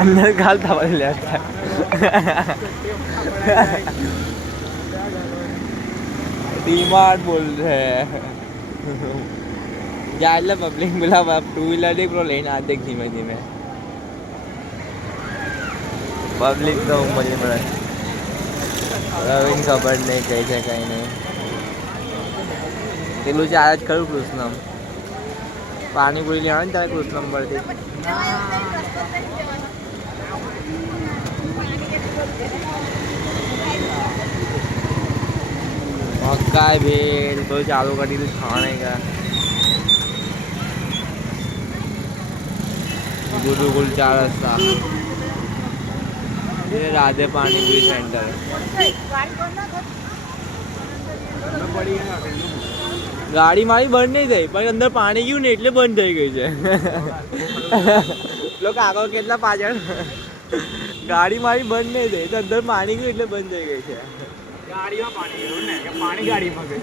अंदर गाल दबा लेता है डीमार्ट बोल रहे हैं जाए पब्लिक बोला अब 2 व्हीलर नहीं प्रो लेना आते धीमे धीमे पब्लिक तो मजे में रविन खबर नहीं कैसे कहीं नहीं પેલું ચાર જ ખરું કૃષ્ણમ પાણીપુરી લેવાની તારે કૃષ્ણમ પરથી મકાઈ ભેલ તો ચાલુ કરી દીધું ખાણે का गुरुकुल 4 रस्ता ये राधे पानीपुरी सेंटर ગાડી મારી બંધ નહીં થઈ પણ અંદર પાણી ગયું ને એટલે બંધ થઈ ગઈ છે લોકો આગળ કેટલા પાછળ ગાડી મારી બંધ નહીં થઈ તો અંદર પાણી ગયું એટલે બંધ થઈ ગઈ છે ગાડીમાં પાણી ગયું ને કે પાણી ગાડીમાં ગયું